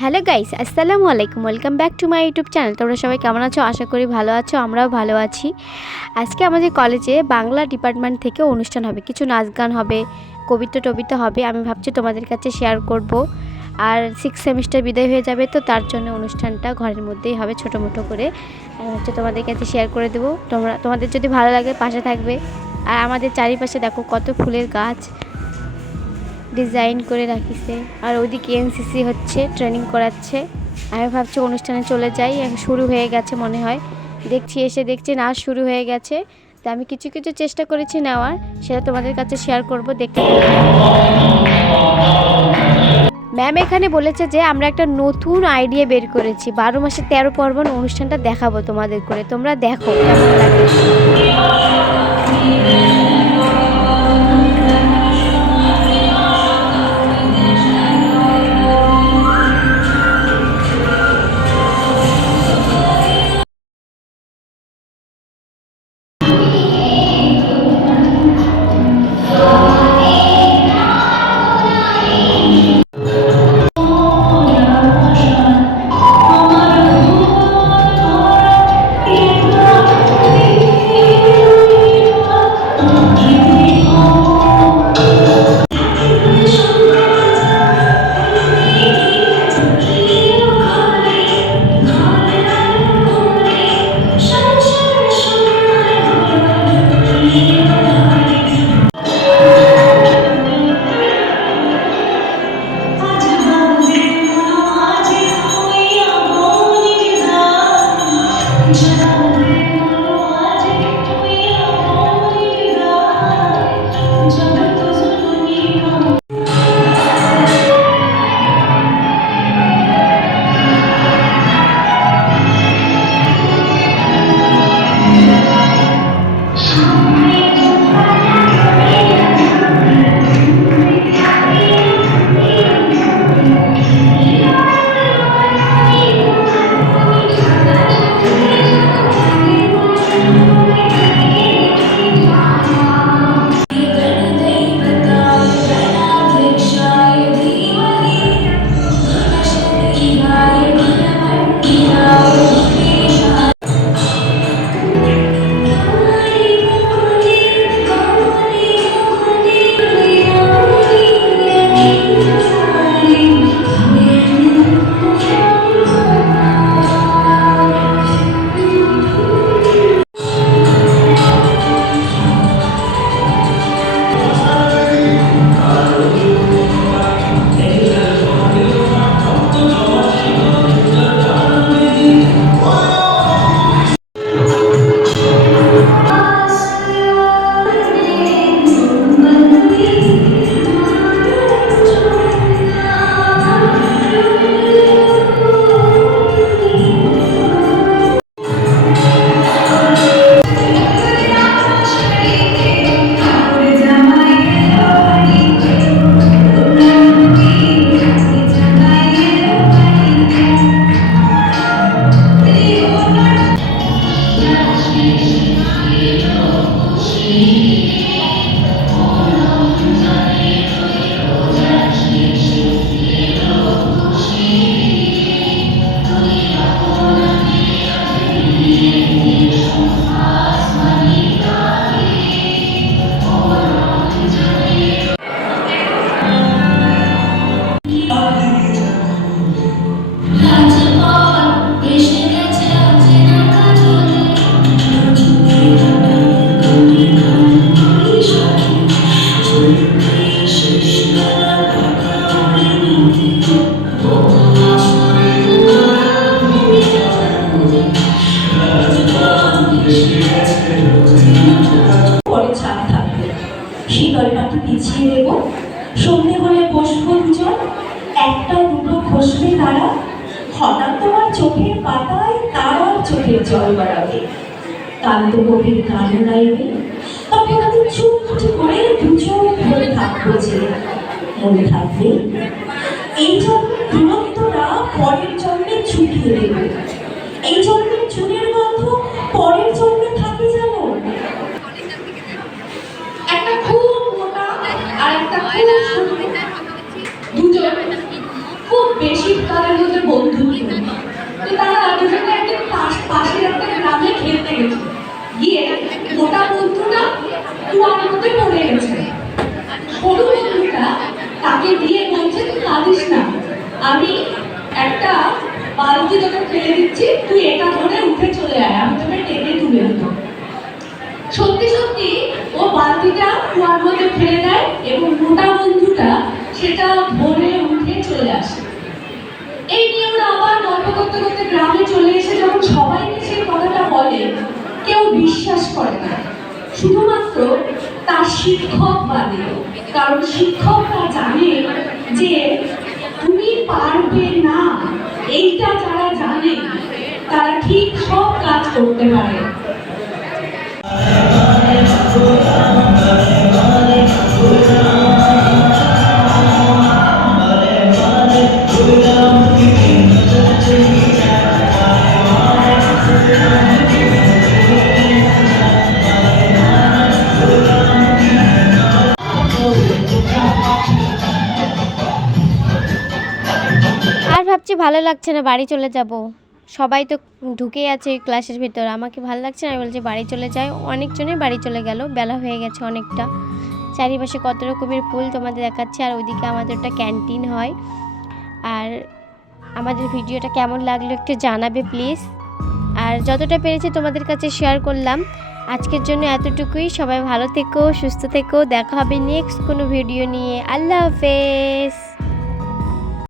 Hello guys, আসসালামু আলাইকুম। Welcome back to my YouTube channel. তোমরা সবাই কেমন আছো? আশা করি ভালো আছো, আমরাও ভালো আছি। আজকে আমাদের কলেজে বাংলা ডিপার্টমেন্ট থেকে অনুষ্ঠান হবে, কিছু নাচ গান হবে, কবিতা হবে। আমি ভাবছি তোমাদের কাছে শেয়ার করব। আর 6 সেমিস্টার বিদায় হয়ে যাবে, তো তার জন্য অনুষ্ঠানটা ঘরের মধ্যেই হবে, ছোটো মোটো করে। আমি ভাবছি তোমাদের কাছে শেয়ার করে দেবো। তোমাদের যদি ভালো লাগে পাশে থাকবে। আর আমাদের চারিপাশে দেখো কত ফুলের গাছ ডিজাইন করে রাখিছে। আর ওইদিকে এনসিসি হচ্ছে, ট্রেনিং করাচ্ছে। আমি ভাবছি অনুষ্ঠানে চলে যাই, শুরু হয়ে গেছে মনে হয়। দেখছি নাচ শুরু হয়ে গেছে। তো আমি কিছু চেষ্টা করেছি নেওয়ার, সেটা তোমাদের কাছে শেয়ার করব, দেখতে। ম্যাম এখানে বলেছে যে আমরা একটা নতুন আইডিয়া বের করেছি, 12 মাসে 13 পার্বণ অনুষ্ঠানটা দেখাবো তোমাদের করে। তোমরা দেখো কেমন লাগে। পরে ছাদ থাকবে, শীতলটাকে পিছিয়ে দেবো। সন্ধে হলে বসবো দুজন, একটা দুটো খসবে তারা। হঠাৎ তোমার চোখের পাতায় তারার চোখের জল বাড়াবে, কান্ত কবির গান গাইবে। তবে আমি চুপটি করে দুজন ধরে থাকবো যে মনে থাকবে এই জন্মের দূরত্বটা পরের জন্মে ছুটিয়ে দেবে। এই জন্মের চুলের গন্ধ পরের জন্মে থাকে জানো। একটা খুব মোটা আর একটা খুব ছোট, দুজন খুব বেশি কালের আমি একটা বালতি তোকে ফেলে দিচ্ছি, তুই এটা ধরে উঠে চলে আয়, আমি তোকে টেনে তুলে দেবো। সত্যি সত্যি ও বালতিটা কুয়ার মধ্যে ফেলে দেয় এবং মোটা বন্ধুটা সেটা ধরে উঠে চলে আসে। এই নিয়ে ওরা আবার গল্প করতে করতে গ্রামে চলে এসে যখন সবাইকে সেই কথাটা বলে, কেউ বিশ্বাস করে না, শুধুমাত্র তার শিক্ষক বাদে। কারণ শিক্ষকরা জানে যে তুমি পারবে না, এইটা যারা জানে তারা ঠিক সব কাজ করতে পারে। আর ভাবছি ভালো লাগছে না, বাড়ি চলে যাব। সবাই তো ঢুকেই আছে ওই ক্লাসের ভিতর, আমাকে ভালো লাগছে না। আমি বলছি বাড়ি চলে যাই। অনেকজনই বাড়ি চলে গেল, বেলা হয়ে গেছে অনেকটা। চারিপাশে কত রকমের ফুল তোমাদের দেখাচ্ছে, আর ওইদিকে আমাদের একটা ক্যান্টিন হয়। আর আমাদের ভিডিওটা কেমন লাগলো একটু জানাবে প্লিজ। আর যতটা পেরেছি তোমাদের কাছে শেয়ার করলাম। আজকের জন্য এতটুকুই। সবাই ভালো থেকো, সুস্থ থেকো। দেখা হবে নেক্সট কোনো ভিডিও নিয়ে। আল্লাহ হাফেজ।